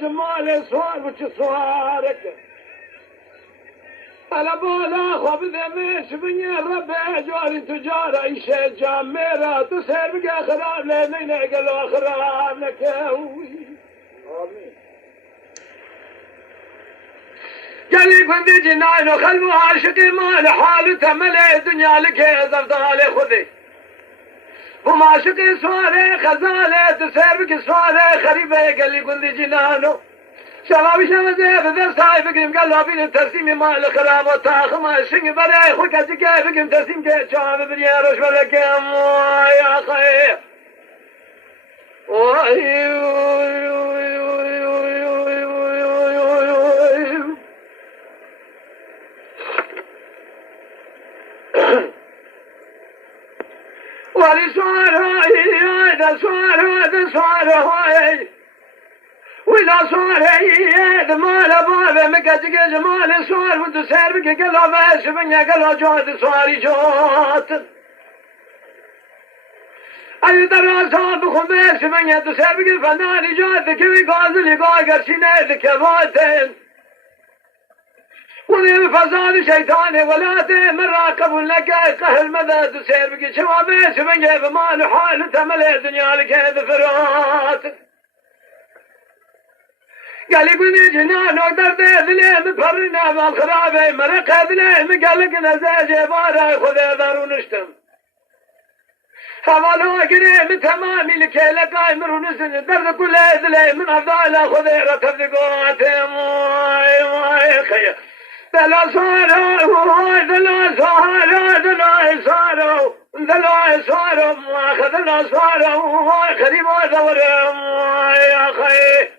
جمال صار وش صارك على بالا خب ذمش بني ربي جاري تجارة إيش جامرة تسير بقى خراب لين قالوا خراب لك آمين قال لي كنت جنان وخلوا عاشقي مال حالته ملئ الدنيا لك زفضالي خذي وما شقي سواري خزالة تسير بك سواري خريبة قال لي كنت جنانو شباب شمزي بذر صاحب بقرم قال له بين الترسيم مال خراب وطاخ ما الشنق بري خوك الزكاة بقرم ترسيم كي شعب بريا روش بلكم يا خير ولي صار هذا صار هذا صار هاي ولا صار هذا مال بابا مكتك جمال صار وانت سير بك قلها باش بنيا قلها جوت صاري جوت أي دراسة بخبيش بنيا تسير بك فناني جوت كوي قازل يقال قرشينا ذكباتين ولي فزال شيطاني ولاتي من راقب لك قهر ماذا تسير بك شوابيش بنيا بمال حال تملي الدنيا لك هذا فرات قال لي بني جنان وقدر ذلي مفرنا بالخرابة مرق ذلي قال لك نزاجي بارا خذ ذر ونشتم هذا قريب تمامي لكي لقاي مرو نسن درد كل ذلي من أفضال خذ ركب ذقواتهم واي خير ذلا صاروا ذلا صاروا ذلا صاروا ذلا صاروا واخذ ذلا صاروا خريب وذورهم يا خير